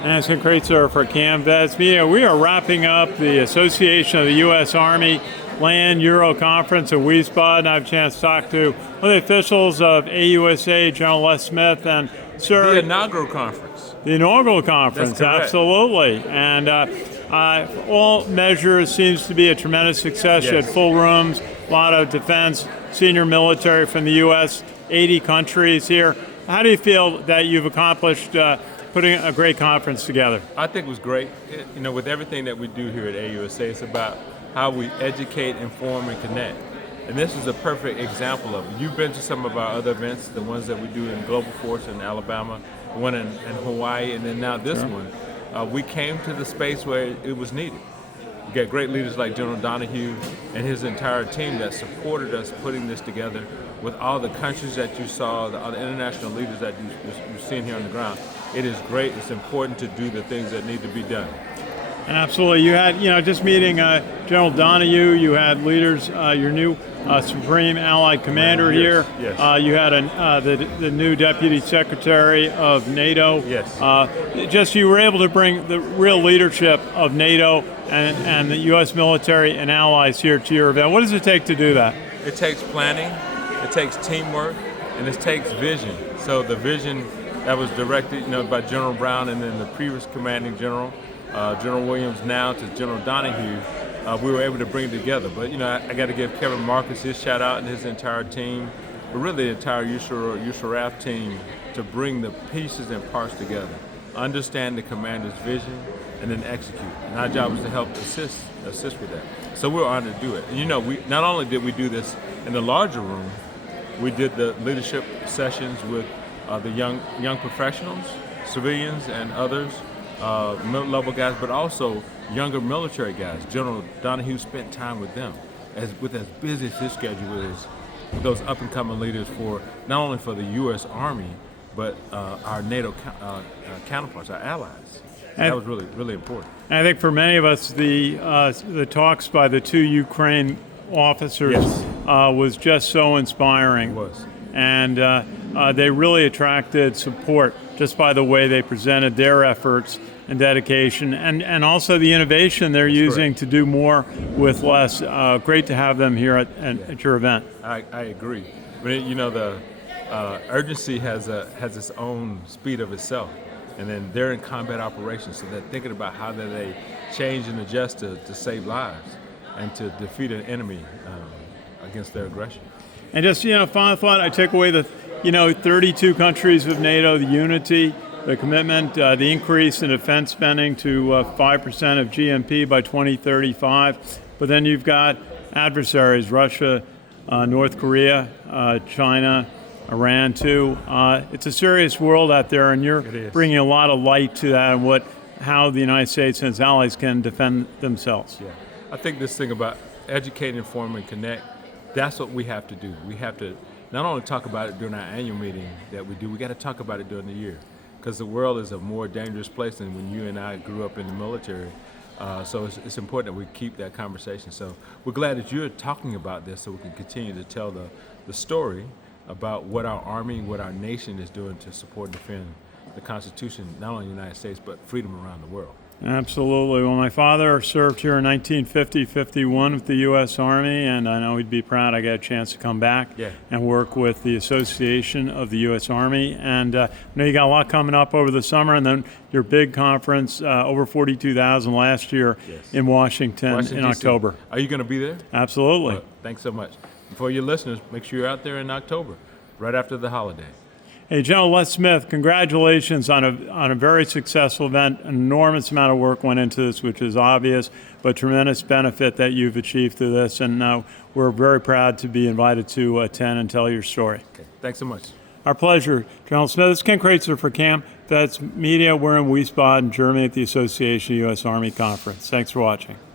And Ken Kraetzer for Conf. We are wrapping up the Association of the U.S. Army Land Euro Conference in Wiesbaden. I have a chance to talk to one of the officials of AUSA, General Les Smith, and Sir. The inaugural conference. The inaugural conference, absolutely. And all measures seems to be a tremendous success. Yes. You had full rooms, a lot of defense, senior military from the U.S., 80 countries here. How do you feel that you've accomplished putting a great conference together? I think it was great. With everything that we do here at AUSA, it's about how we educate, inform, and connect. And this is a perfect example of it. You've been to some of our other events, the ones that we do in Global Force in Alabama, the one in Hawaii, and then now this one. We came to the space where it was needed. We got great leaders like General Donahue and his entire team that supported us putting this together with all the countries that you saw, all the international leaders that you've seen here on the ground. It is great. It's important to do the things that need to be done. Absolutely. You had, just meeting General Donahue, you had leaders, your new Supreme Allied Commander here. Yes. You had the new Deputy Secretary of NATO. Yes. You were able to bring the real leadership of NATO and the U.S. military and allies here to your event. What does it take to do that? It takes planning, it takes teamwork, and it takes vision. So the vision that was directed, by General Brown and then the previous commanding general, General Williams, now to General Donahue, we were able to bring together. But I got to give Kevin Marcus his shout out and his entire team, but really the entire USARAF team, to bring the pieces and parts together, understand the commander's vision, and then execute. And our job was to help assist with that. So we're honored to do it. And we not only did we do this in the larger room, we did the leadership sessions with the young professionals, civilians, and others, mid-level guys, but also younger military guys. General Donahue spent time with them, as busy as his schedule is, with those up-and-coming leaders for not only for the U.S. Army, but our NATO counterparts, our allies. That was really, really important. I think for many of us, the talks by the two Ukraine officers was just so inspiring. It was. And they really attracted support just by the way they presented their efforts and dedication, and also the innovation they're using to do more with less. Great to have them here at your event. I agree. But the urgency has its own speed of itself, and then they're in combat operations, so they're thinking about how do they change and adjust to save lives and to defeat an enemy against their aggression. And just, final thought, I take away the, 32 countries of NATO, the unity, the commitment, the increase in defense spending to 5% of GNP by 2035. But then you've got adversaries, Russia, North Korea, China, Iran too. It's a serious world out there, and you're bringing a lot of light to that and how the United States and its allies can defend themselves. Yeah, I think this thing about educate, inform, and connect, that's what we have to do. We have to not only talk about it during our annual meeting that we do, we got to talk about it during the year, because the world is a more dangerous place than when you and I grew up in the military. So it's important that we keep that conversation. So we're glad that you're talking about this, so we can continue to tell the story about what our Army, what our nation is doing to support and defend the Constitution, not only in the United States, but freedom around the world. Absolutely. Well, my father served here in 1950-51 with the U.S. Army, and I know he'd be proud I got a chance to come back and work with the Association of the U.S. Army. And I know you got a lot coming up over the summer, and then your big conference, over 42,000 last year in Washington in October. Are you going to be there? Absolutely. Well, thanks so much. For your listeners, make sure you're out there in October, right after the holiday. Hey, General Les Smith, congratulations on a very successful event. An enormous amount of work went into this, which is obvious, but tremendous benefit that you've achieved through this. And we're very proud to be invited to attend and tell your story. Okay. Thanks so much. Our pleasure. General Smith, it's Ken Kraetzer for Conf. That's Media. We're in Wiesbaden, Germany at the Association of U.S. Army Conference. Thanks for watching.